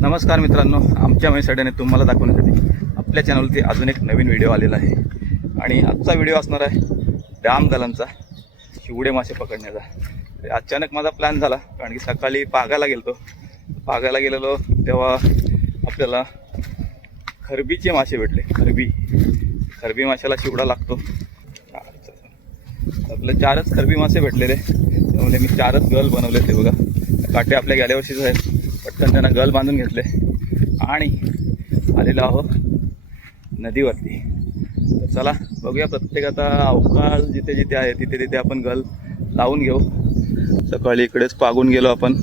नमस्कार मित्रांनो आमच्या मैसाड्याने तुम्हाला दाखवण्यासाठी आपल्या चॅनलवरती अजून एक नवीन व्हिडिओ आलेला आहे. आणि आजचा व्हिडिओ असणार आहे डॅम गलांचा शिवडे मासे पकडण्याचा. अचानक माझा प्लॅन झाला कारण की सकाळी पागाला गेलतो. पागाला गेलेलो तेव्हा आपल्याला खरबीचे मासे भेटले. खरबी. खरबी माशाला शिवडा लागतो. आपले चारच खरबी मासे भेटलेले. त्यामुळे मी चारच गल बनवले ते बघा. काटे आपल्या गेल्या वर्षीच आहेत. पटकन त्यांना गल बांधून घेतले. आणि आलेलो आहो नदीवरती. तर चला बघूया प्रत्येक आता अवकाळ जिथे जिथे आहे तिथे तिथे आपण गल लावून घेऊ. सकाळी इकडेच पागून गेलो आपण.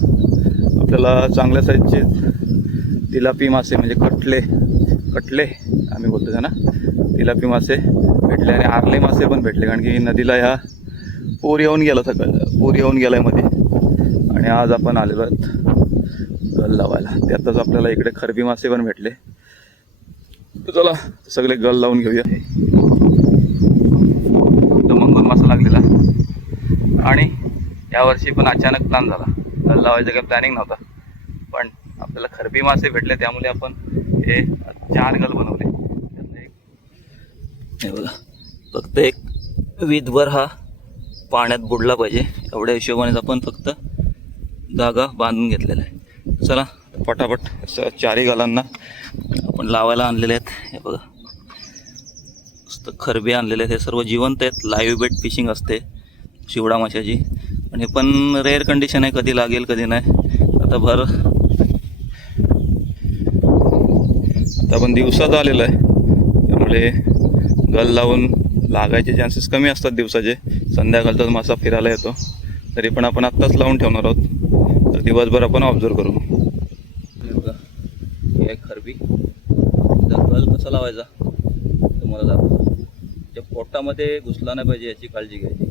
आपल्याला चांगल्या साईजचे तिलापी मासे म्हणजे कटले कटले आम्ही बोलतो त्यांना तिलापी मासे भेटले आणि आरले मासे पण भेटले कारण की नदीला ह्या पूर येऊन गेला सकाळ पूर येऊन गेला आहे मध्ये. आणि आज आपण आलेलो आहोत गल लावायला. त्यातच आपल्याला इकडे खरबी मासे पण भेटले. तर चला सगळे गल लावून घेऊया. तो मंगूर मासा लागलेला. आणि यावर्षी पण अचानक प्लॅन झाला. गल लावायचा काही प्लॅनिंग नव्हता. पण आपल्याला खरबी मासे भेटले त्यामुळे आपण हे चार गल बनवले. हे बघा फक्त एक वीजभर हा पाण्यात बुडला पाहिजे. एवढ्या हिशोबाने आपण फक्त धागा बांधून घेतलेला आहे. चला पटापट असं चारही गालांना आपण लावायला आणलेले आहेत. हे बघा. मस्त खरबे आणलेले आहेत. हे सर्व जिवंत आहेत. लाईव्ह बेट फिशिंग असते. शिवडा माशाची. आणि हे पण रेअर कंडिशन आहे. कधी लागेल कधी नाही. आता भर. आता आपण दिवसात आलेलं आहे. त्यामुळे गल लावून लागायचे चान्सेस कमी असतात दिवसाचे. संध्याकाळचाच मासा फिरायला येतो. तरी पण आपण आत्ताच लावून ठेवणार आहोत. तर दिवसभर आपण ऑब्झर्व करू. आहे एक खरबी. त्याचा कल कसा लावायचा? तुम्हाला दाखवतो. त्या पोटामध्ये घुसला नाही पाहिजे याची काळजी घ्यायची.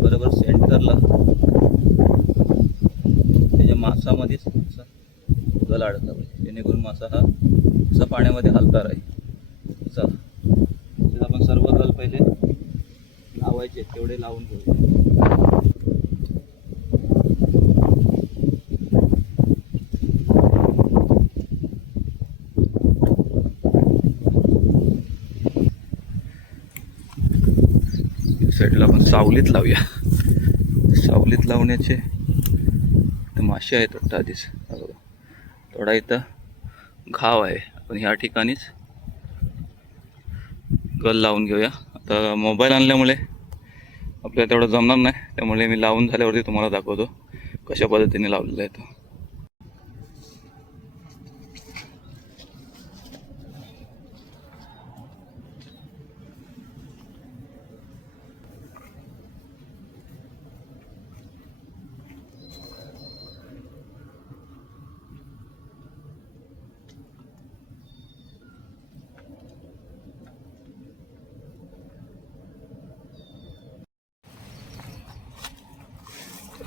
बरोबर सेंटरला त्याच्या मासामध्येच असा गल अडकला पाहिजे. जेणेकरून मासा हा असा पाण्यामध्ये हलता राहील. चला. आपण सर्व गल पहिले लावायचे. तेवढे लावून घेऊ साईडला आपण सावलीत लावूया. सावलीत लावण्याचे मासे आहेत वाटतं आधीच. थोडा इथं घाव आहे. आपण ह्या ठिकाणीच गल लावून घेऊया. आता मोबाईल आणल्यामुळे आपल्याला तेवढं जमणार नाही. त्यामुळे मी लावून झाल्यावरती तुम्हाला दाखवतो कशा पद्धतीने लावलेला आहे तो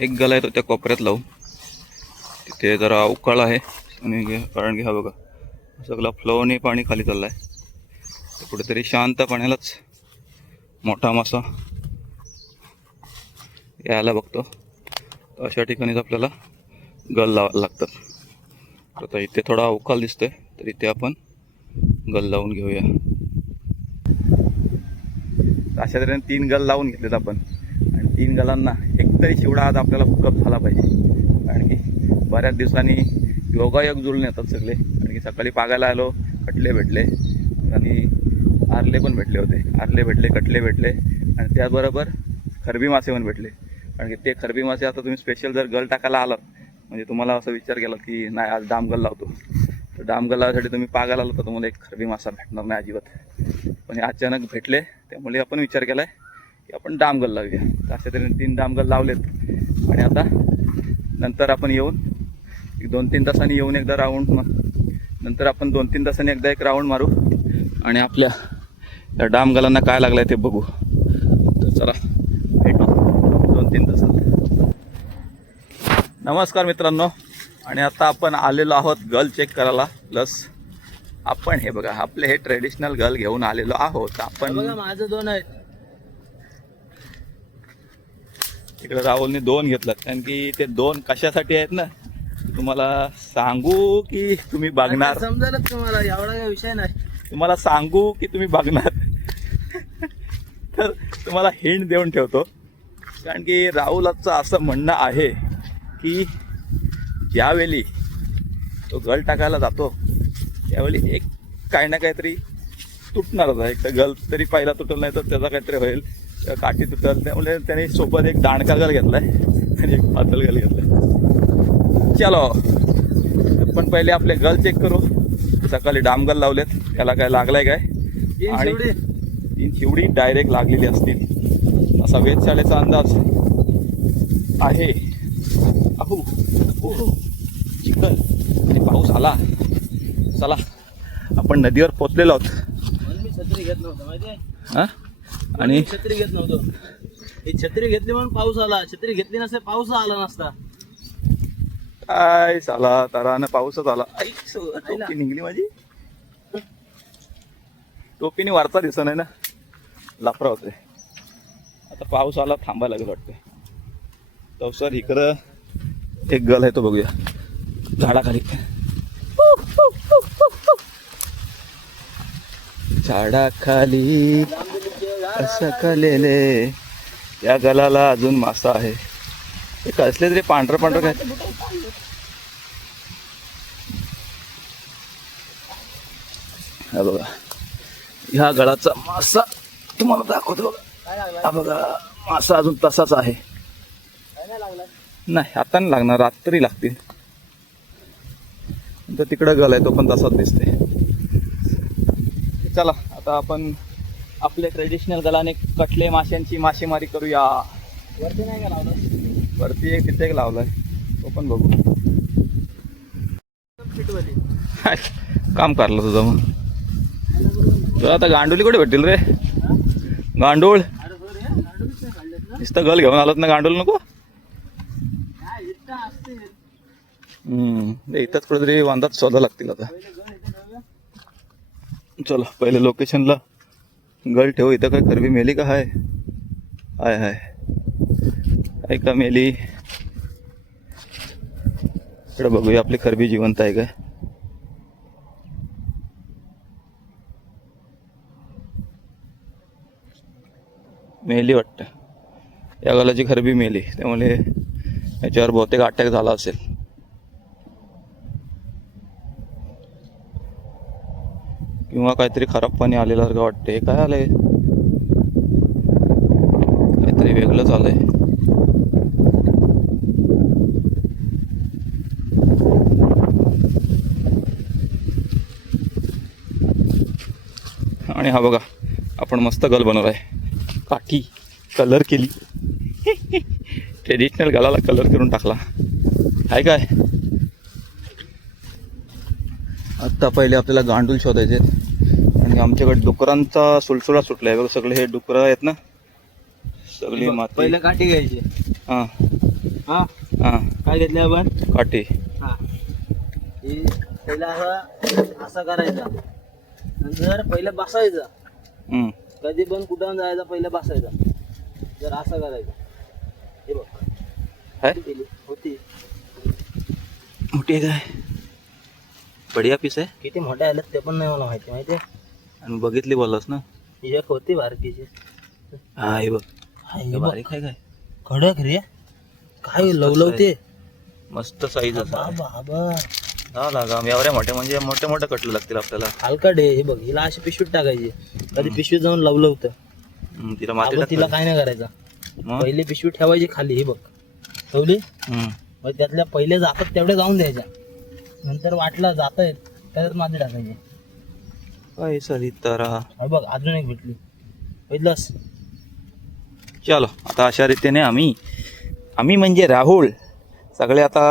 एक गला आहे तो त्या कोपऱ्यात लावू. तिथे जरा उकाळ आहे आणि घे- कारण की हा बघा सगळा फ्लोने पाणी खाली चाललं आहे तर कुठेतरी शांत पाण्यालाच मोठा मासा यायला बघतो. अशा ठिकाणीच आपल्याला गल लावायला लागतात. तर आता इथे थोडा अवकाल दिसतोय तर इथे आपण गल लावून घेऊया. अशा तऱ्हेने तीन गल लावून घेतलेत आपण. तीन गलांना एकतरी शिवडा आज आपल्याला हुकअप झाला पाहिजे. कारण की बऱ्याच दिवसांनी योगायोग जुळून येतात सगळे. कारण की सकाळी पागायला आलो कटले भेटले. आणि आरले पण भेटले होते. आरले भेटले कटले भेटले. आणि त्याचबरोबर खरबी मासे पण भेटले. कारण की ते खरबी मासे आता तुम्ही स्पेशल जर गल टाकायला आलात म्हणजे तुम्हाला असं विचार केला की नाही आज डामगल लावतो. तर डामगल लावायसाठी तुम्ही पागायला आलो तर तुम्हाला एक खरबी मासा भेटणार नाही अजिबात. पण हे अचानक भेटले त्यामुळे आपण विचार केला आहे की आपण डामगल लावूया. तर अशा तऱ्हेने तीन डामगल लावलेत. आणि आता नंतर आपण येऊन एक दोन तीन तासांनी येऊन एकदा राऊंड मग नंतर आपण दोन तीन तासांनी एकदा एक राऊंड मारू. आणि आपल्या त्या डामगलांना काय लागलं आहे ते बघू. तर चला भेटू. दोन तीन तासात. नमस्कार मित्रांनो. आणि आता आपण आलेलो आहोत गल चेक करायला. प्लस आपण हे बघा आपले हे ट्रेडिशनल गल घेऊन आलेलो आहोत. आपण माझं दोन आहेत. इकडे राहुलने दोन घेतलात कारण की ते दोन कशासाठी आहेत ना तुम्हाला सांगू की तुम्ही बघणार? समजायलाच तुम्हाला एवढा काही विषय नाही. तुम्हाला सांगू की तुम्ही बघणार? तर तुम्हाला हिंट देऊन ठेवतो. कारण की राहुलाचं असं म्हणणं आहे की ज्यावेळी तो गल टाकायला जातो. त्यावेळी एक काही ना काहीतरी तुटणारच आहे. एक तर गल तरी पहिला तुटल नाही तर त्याचा काहीतरी होईल. काठी तुटल त्यामुळे त्याने सोबत एक दांडका गल घेतलाय आणि एक पातळ गल घेतलाय. चलो. पण पहिले आपले गल चेक करू. सकाळी डामगल लावलेत. त्याला काय लागलाय काय? तीन आणि? तीन शिवडी डायरेक्ट लागलेली असतील. असा वेधशाळेचा अंदाज आहे. अहो. ओहो. चिखल. आणि पाऊस आला. चला. आपण नदीवर पोचलेलो आहोत. आणि छत्री घेत नव्हतो. ही छत्री घेतली म्हणून पाऊस आला. छत्री घेतली नसते पाऊस आला नसता. काय झाला तरानं पाऊसच आला. आई, टोपी निघली माझी. टोपीने वारता दिसत नाही ना. लापरा होते. आता पाऊस आला थांबायला लागेल वाटतं तो सर इकडं एक गल आहे तो बघूया. झाडाखाली. झाडाखाली. असं कलेले या गलाला अजून मासा आहे. ते कसले तरी पांढरं पांढरं काय? हा बघा. ह्या गळाचा मासा तुम्हाला दाखवतो बघा. हा बघा मासा अजून तसाच आहे. नाही आता नाही लागणार रात्री लागतील. तर तिकडं गल आहे तो पण तसाच दिसते चला आता आपण आपल्या ट्रेडिशनल गलाने कटले माशांची मासेमारी करूया. वरती नाही का लावलं? वरती एक तिथे एक लावलाय. तो पण बघू. काम करलं तुझं मग तुला आता गांडुली कुठे भेटेल रे? गांडूळ. नुसतं गल घेऊन आलात ना गांडूळ नको? इथंच कुठेतरी वांदात शोधा लागतील आता. चलो पहिले लोकेशनला गल ठेवू इथं काय खरबी मेली का हाय? हाय हाय. ऐका मेली? इकडं बघूया आपली खरबी जिवंत आहे का? मेली वाटतं. या गलाची खरबी मेली. त्यामुळे याच्यावर बहुतेक अटॅक झाला असेल. किंवा काहीतरी खराब पाणी आलेलं वाटतं हे काय आलंय? काहीतरी वेगळंच आलंय आणि हा बघा आपण मस्त गल बनवलाय काठी कलर केली. ट्रेडिशनल गलाला कलर करून टाकला. आहे काय? आत्ता पहिले आपल्याला गांडूल शोधायचे. आणि आमच्याकडे डुकरांचा सुलसुला सुटलाय. बघ सगळे हे डुकरं आहेत ना? सगळी माती. पहिले काठी घ्यायची. हा. हा? हा. काय घेतले आपण? काठी. हा. हे पहिला असा असा करायचा. नंतर पहिले बसायचा. कधी पण कुठं जायचा पहिले बसायचा. जर असं करायचं. हे बघ. होती. मोठी आहे काय? बढिया पीस आहे. किती मोठ्या आल्यात ते पण नाही मला माहिती माहिती आणि बघितली बोललास ना? ही एक होती बारकीची. हा हे बघ. हा, हे हे बघ बारीक आहे काय? कडक रे. काय लवलवते. मस्त साईज बाबा बाबा झाला का एवढ्या मोठ्या म्हणजे मोठे मोठे कटले लागतील आपल्याला. हलका डे हे बघ हिला अशी पिशवीत टाकायची. कधी पिशवीत जाऊन लवलवतं. हम्म, तिला माती आपण तिला टाकतात. काय नाही करायचं. मग? पहिली पिशवी ठेवायची खाली हे बघ. ठेवली? हम्म. मग त्यातल्या पहिले जातात तेवढे जाऊन द्यायच्या. नंतर वाटलं जात आहेत त्याच्यात माती टाकायची. काय सरी तर हे. बघ अजून एक भेटली. बघितलंस चलो आता अशा रीतीने आम्ही आम्ही म्हणजे राहुल सगळे आता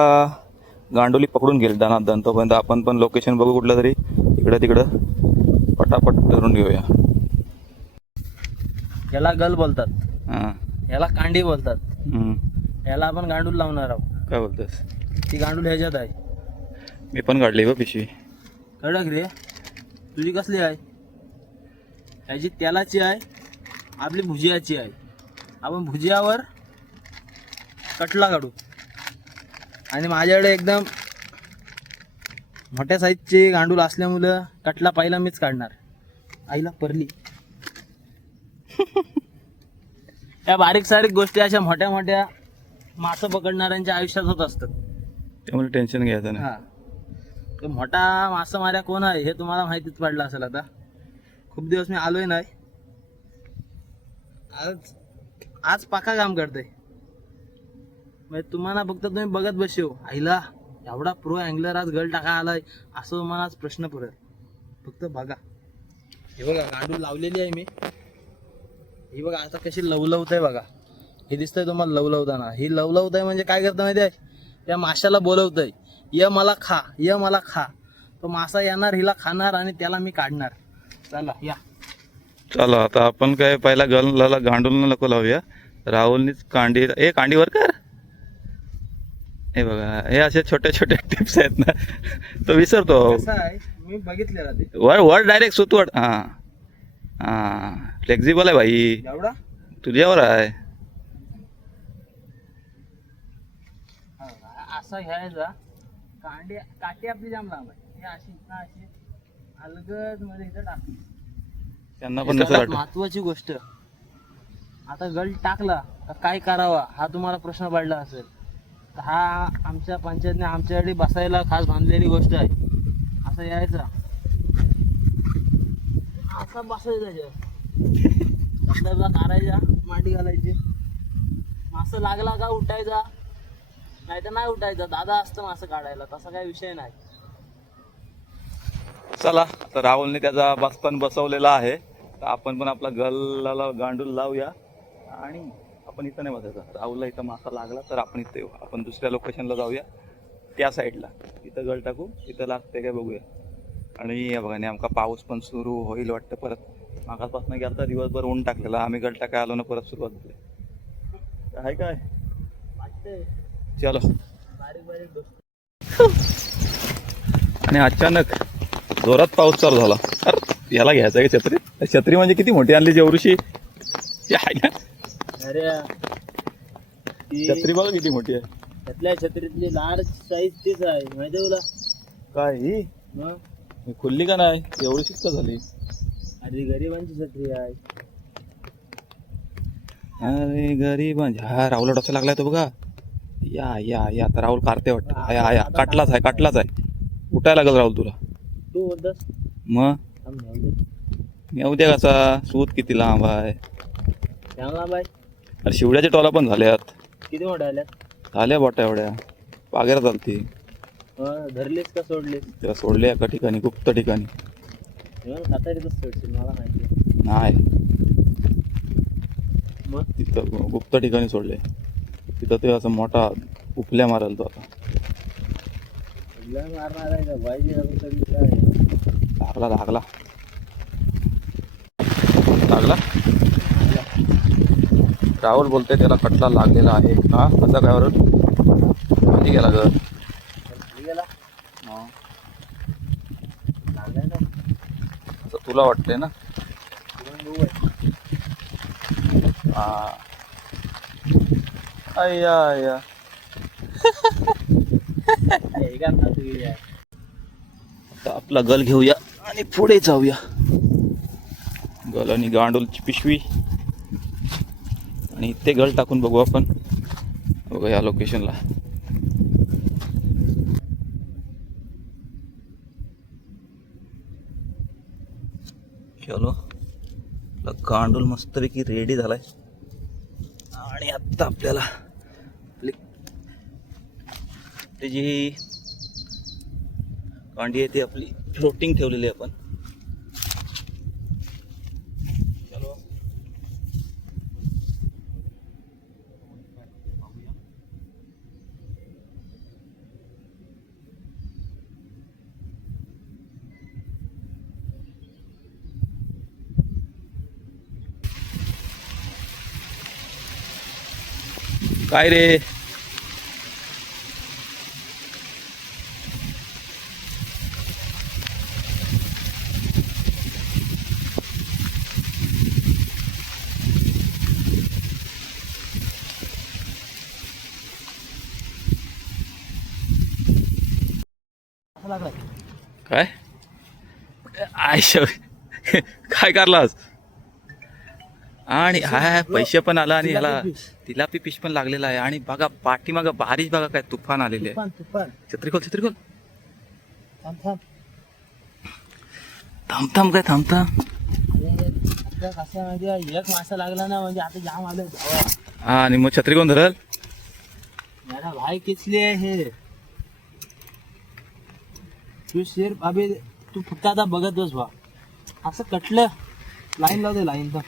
गांडोली पकडून गेले दनादन तोपर्यंत आपण पण लोकेशन बघू कुठलं तरी इकडं तिकडं. पटापट धरून घेऊया. याला गल बोलतात. हां. याला कांडी बोलतात. हम्म. याला आपण गांडूल लावणार आहोत. काय बोलतोस? ती गांडूल ह्याच्यात आहे. मी पण काढली बघ पिशवी. कडक रे तुझी कसली आहे? ह्याची तेलाची आहे आपली भुजियाची आहे. आपण भुजियावर कटला काढू. आणि माझ्याकडे एकदम मोठ्या साईजचे गांडूल असल्यामुळं कटला पहिला मीच काढणार. आईला परली. या बारीक सारीक गोष्टी अशा मोठ्या मोठ्या मासं पकडणाऱ्यांच्या आयुष्यात होत असतात. त्यामुळे टेन्शन घ्यायचं नाही. हा. तो मोठा मासामाऱ्या कोण आहे हे तुम्हाला माहितीच पडलं असेल आता. खूप दिवस मी आलोय नाही. आज आज पाका काम करतोय. म्हणजे तुम्हाला फक्त तुम्ही बघत बसेव आईला एवढा प्रो अँगलर आज गल टाका आलाय असं तुम्हाला आज प्रश्न पडेल. फक्त बघा. हे बघा गांडूळ लावलेली आहे मी. ही बघा आता कशी लवलवत आहे बघा. हे दिसतंय तुम्हाला लवलवताना. ही लवलवत आहे म्हणजे काय करतं माहिती आहे त्या माशाला बोलवतंय. ये मला खा ये मला खा. तो मासा येणार हिला खाणार आणि त्याला मी काढणार. चला या. चला आता आपण काय पहिला गलला गांडूल नको लावूया. राहुलनीच कांडी ए कांडीवर कर. हे बघा हे असे छोटे छोटे टिप्स आहेत ना. तो विसरतो. मी बघितलेला ते. वर वर डायरेक्ट सुतवड. हा. हा. फ्लेक्झिबल आहे भाई. तुझ्यावर आहे. असा घ्यायचा कांडी काठी आपली जाम लांब आहे. ही अशी ना अशी. अलगदमध्ये इथं टाकली त्यांना पण नसेल वाटत. महत्वाची गोष्ट. आता गल टाकला तर काय करावा? हा तुम्हाला प्रश्न पडला असेल. तर हा आमच्या पंचायतने आमच्यासाठी बसायला खास बांधलेली गोष्ट आहे. असं यायचा. असा बसायचा काढायचा मांडी घालायची. मासं लागला का उठायचा? नाही तर नाही उठायचा. दादा असतं मासं काढायला. तसा काही विषय नाही. चला आता राहुलने त्याचा बसपण बसवलेला आहे. तर आपण पण आपला गल्लाला गांडूल लावूया. आणि आपण इथं नाही बसायचं. राहुलला इथं मासा लागला तर आपण इथं येऊ आपण दुसऱ्या लोकेशनला जाऊया. त्या साईडला इथं गळ टाकू. इथं लागते काय बघूया. आणि बघा नेमका पाऊस पण सुरू होईल वाटतं परत. मागासपासून गेला तर दिवसभर ऊन टाकलेला. आम्ही गळ टाकाय आलो ना परत सुरुवात झाली. आहे काय? वाटतंय. चलो. आणि अचानक जोरात पाऊस चालू झाला. अरे याला घ्यायचं का छत्री? छत्री म्हणजे किती मोठी आणली आहे ती छत्री बघा किती मोठी आहे. त्यातल्या छत्रीतली लार्ज साईज तीच आहे. माहिती तुला? काय ही? मग? खुल्ली का नाही? एवढीशीच का झाली? अरे गरिबांची छत्री आहे. अरे गरीब हा राहुल डोसा लागलाय तो बघा. या या या. आता राहुल कारते वाटतं. या या काटलाच आहे काटलाच आहे. उठायला लागल राहुल तुला. तू बोलतस मग? थांब जाऊ दे. मी उद्या कसा. सूत किती लांब आहे. अरे शिवड्याच्या टोला पण झाल्यात. किती मोठ्या आल्यात झाल्या बोटा एवढ्या. पागेरा चालती धरलीस का सोडलीस? त्याला सोडले एका ठिकाणी गुप्त ठिकाणी. सोडशील मला माहिती. नाही. मग? तिथं गुप्त ठिकाणी सोडले. तिथं ते असं मोठा उपल्या मारल तो आता. का? लागला लागला लागला राहुल बोलते त्याला कटला लागलेला आहे. हा? कसा काय खाली गेला ग. का असं तुला वाटतंय ना. हा. अय्या अय्या आता आपला गल घेऊया आणि पुढे जाऊया. गल आणि गांडूलची पिशवी. आणि ते गल टाकून बघू आपण. बघा या लोकेशनला चलो आपला गांडूल मस्तपैकी रेडी झालाय. आणि आत्ता आपल्याला त्याची ही कांडी आहे ती आपली फ्लोटिंग ठेवलेली आहे आपण. काय रे? काय? आयशा काय करलास? आणि हा पैसे पण आला आणि ह्याला तिलापी फिश पण लागलेला आहे. आणि बघा पाठीमागं बारीश बघा काय तुफान आलेले आहे. तुफान तुफान. छत्री खोल छत्री खोल थांब थांब काय थांब थांब. अरे, आता कसं आहे माहिती आहे, एक मासा लागला ना म्हणजे आता जाम आलं. हा आणि मग छत्री कोण धरल भाई किचली आहे हे? तू शेर अबे तू फक्त आता बघत बस भा असं कटलं. लाईन लावते लाईन तर.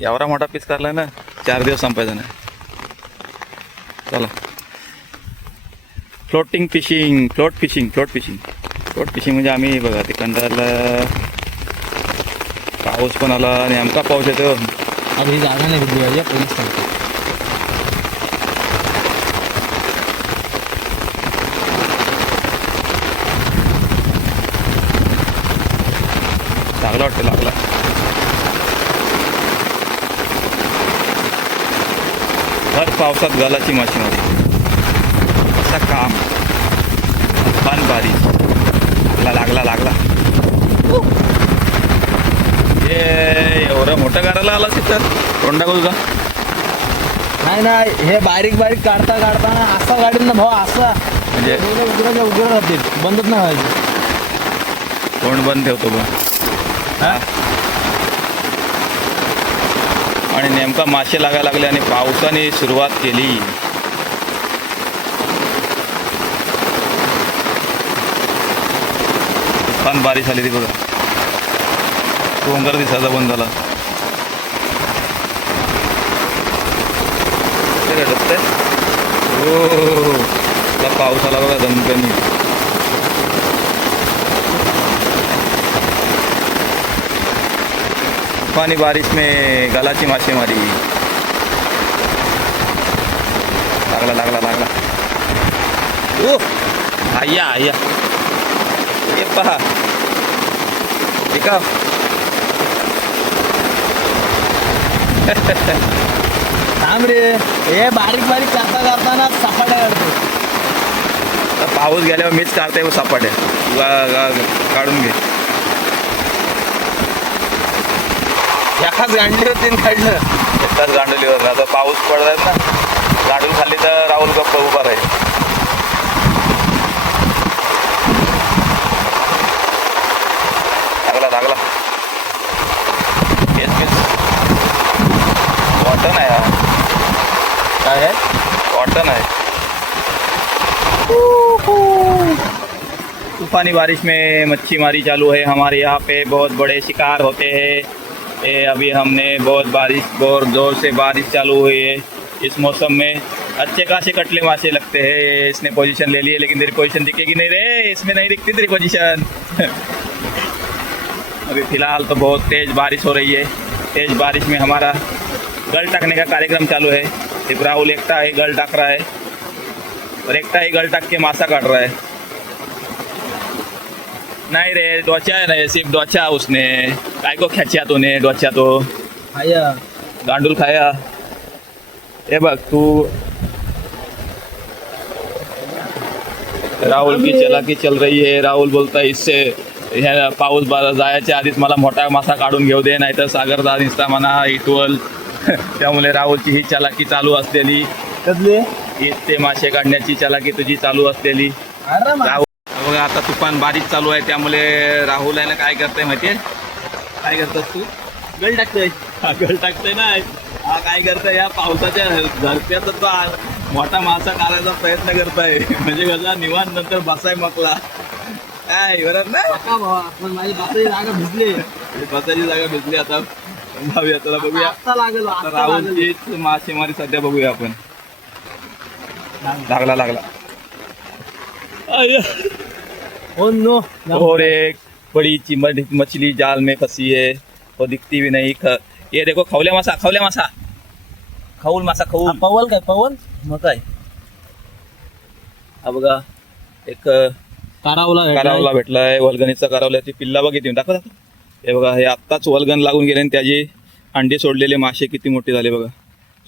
एवढा मोठा पीस करलाय ना चार दिवस संपायचा नाही. चला. Floating fishing float fishing float fishing float fishing म्हणजे आम्ही बघा ते कंडाला पाऊस पण आला आणि आमका पाऊस येतो. अब ही जागा नाही भेटली पाहिजे पोलीस सांगतो. लागला वाटतं लागला. भर पावसात गालाची मासेमारी असं काम. पण बारी. लागला लागला लागला. एवढं मोठं करायला आला तिथं तोंडा का तुझा नाही नाही हे बारीक बारीक काढता काढताना असा गाडीन ना भाऊ असा. म्हणजे उघड राहतील. बंदच नाही व्हायचं. तोंड बंद ठेवतो हा? आणि नेमका मासे लागायला लागले आणि पावसाने सुरुवात केली. पण बारीक आली ती बघा. डोंगर दिसायचा बंद झाला. ते काय हो, हो, हो, हो आता पाऊस आला बघा दमकनी पानी बारिश में गालाची मासेमारी लागला लागला लागला। ओ! आया आया। हे पहा। आहे थांब रे। हे बारीक बारीक काढता काढताना सपाट्या काढतो पाऊस गेल्यावर मीच काढते गा- काढून घे. एकाच होती आणि काढलं. एकटाच गांडलीवर आता पाऊस पडलाय ना. गाडून खाली तर राहुल गप्प उभा राहील. लागला लागला. केस केस कॉटन आहे हा काय आहे? कॉटन है तूफानी बारिश में मच्छी मारी चालू है हमारे यहाँ पे बहुत बड़े शिकार होते हैं। ये अभी हमने बहुत बारिश, बहुत ज़ोर से बारिश चालू हुई है। इस मौसम में अच्छे खासे कटले मासे लगते हैं इसने पोजीशन ले ली है लेकिन तेरी पोजीशन दिखेगी नहीं रे, इसमें नहीं दिखती तेरी पोजीशन अभी फ़िलहाल तो बहुत तेज़ बारिश हो रही है। तेज़ बारिश में हमारा गल टकने का कार्यक्रम चालू है। राहुल एकटा ही गल टक रहा है और एकटा ही गल टक के मासा काट रहा है। नहीं रे डोचा है ना सिर्फ डोचा उसने. काय को खेचा तूने डोचा तो. आया गांडूल खाया. ये बघ तू. राहुल की चलाकी चल रही है राहुल बोलता है इससे ह्या पाऊस जायच्या आधीच मला मोठा मासा काढून घेऊ दे नाहीतर सागरदा निसता म्हणा इटवल. त्यामुळे राहुलची ही चलाकी चालू असलेली. ही ते मासे काढण्याची चलाकी तुझी चालू असलेली. बघा आता तुफान बारीक चालू आहे त्यामुळे राहुल आहे ना काय करतंय माहितीये? काय करतोस तू? गल टाकतोय. हा, गळ टाकतोय ना. हा काय करतोय? या पावसाच्या झरप्यात तो आ- मोठा मासा काढायचा प्रयत्न करताय. म्हणजे कसा निवांत नंतर बसाय मकला. काय बरोबर ना? पण माझी बापाची जागा भिजली. बसायची जागा भेटली आता जाऊया चला बघूया. लागेल लागेल. राहुलचीच मासेमारी सध्या बघूया आपण. लागला लागला. आया. नो और एक बड़ी ची मछली जाल में फंसी है वो दिखती भी नहीं ख, ये देखो खवल्या मासा खवल्या मासा। खऊल मासा खऊल पवल काय पवल? मग काय हा बघा एक कारावला कारावला भेटलाय वलगणीचा कारावला ती पिल्ला बघितली. दाखव दाखव. हे बघा हे आत्ताच वलगण लागून गेले आणि त्याची अंडी सोडलेले मासे किती मोठे झाले बघा.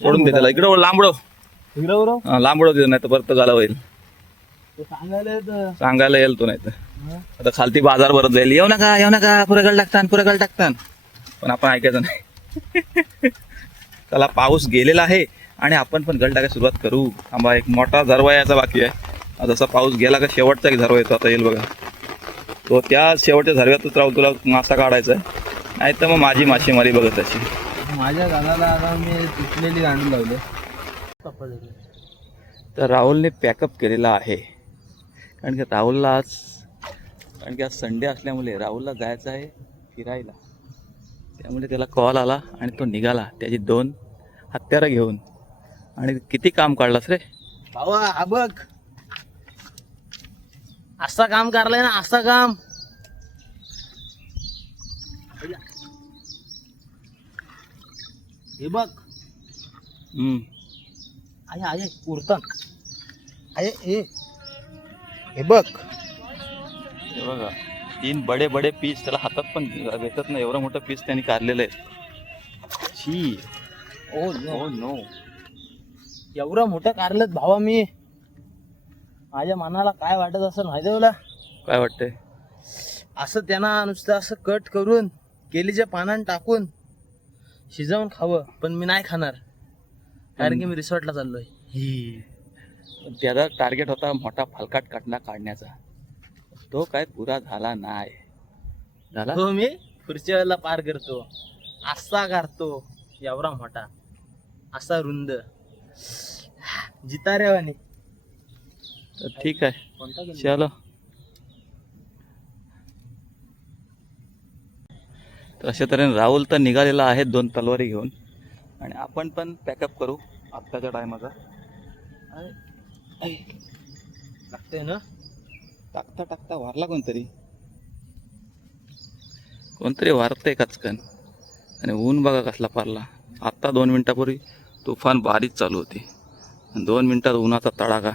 सोडून दे त्याला इकडं लांबडो इकडं लांबडो दे नाही तर परत गाला होईल. सांगायला येईल तो नाही तर? आता खालती बाजार भरत जाईल. येऊ नका येऊ नका पुरे गळ टाकतान पुरे गळ टाकतान. पण आपण ऐकायचं नाही. त्याला पाऊस गेलेला आहे आणि आपण पण गळ टाकायला सुरुवात करू. थांबा एक मोठा झरवा यायचा बाकी आहे. जसा पाऊस गेला का शेवटचा एक झरवा येतो. आता येईल बघा. तो त्या शेवटच्या झरव्यातच राहून तुला मासा काढायचा आहे. नाही तर मग माझी मासेमारी बघत अशी माझ्या गाण्याला आता मी तुटलेली गाणी लावले. तर राहुलने पॅकअप केलेला आहे. कारण की राहुलला आज कारण की आज संडे असल्यामुळे राहुलला जायचं आहे फिरायला. त्यामुळे त्याला कॉल आला आणि तो निघाला. त्याची दोन हत्यारं घेऊन. आणि किती काम काढलास रे? भावा हा बघ. असा काम करलाय ना असा काम. हे बघ. हम्म. आहे आहे उरतन आहे हे हे बघ. हे बघा तीन बडे बडे पीस त्याला हातात पण भेटत नाही एवढं मोठं पीस त्यांनी काढलेलं आहे. छी. ओ नो हो नो एवढं मोठं कारलेत भावा मी. माझ्या मनाला काय वाटत असेल माहिती तुला? काय वाटतंय? असं त्यांना नुसतं असं कट करून केलीच्या पानात टाकून शिजवून खावं पण मी नाही खाणार. कारण की मी रिसॉर्टला चाललोय. पण त्याचा टार्गेट होता मोठा फलकाट काटणा काढण्याचा. तो काय पुरा झाला नाही. झाला? हो मी पुढच्या वेळेला पार करतो. असा करतो एवढा मोठा. असा रुंद. जिताऱ्यावानी तर ठीक आहे. कोणता गेला? चलो. तर अशा तऱ्हेने राहुल तर निघालेला आहे दोन तलवारी घेऊन. आणि आपण पण पॅकअप करू. आत्ताच्या टायमाचा लागतंय ना? टाकता टाकता वारला कोणतरी. कोणतरी वारतंय कचकन. आणि ऊन बघा कसला पारला. आत्ता दोन मिनिटापूर्वी तुफान बारीक चालू होती. आणि दोन मिनिटात उन्हाचा तडाखा.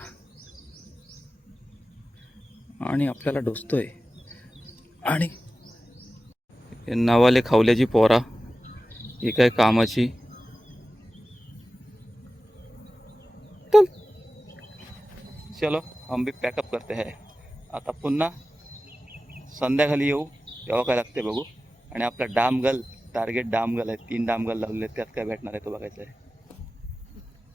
आणि आपल्याला डोसतोय. आणि हे नवाले खावल्याची पोरा ही काय कामाची चलो हम भी पॅकअप करते है। आता पुन्हा संध्याकाळी येऊ तेव्हा काय लागते बघू. आणि आपला डामगल टार्गेट डामगल आहे तीन डामगल लावले त्यात काय भेटणार आहे तो बघायचं आहे.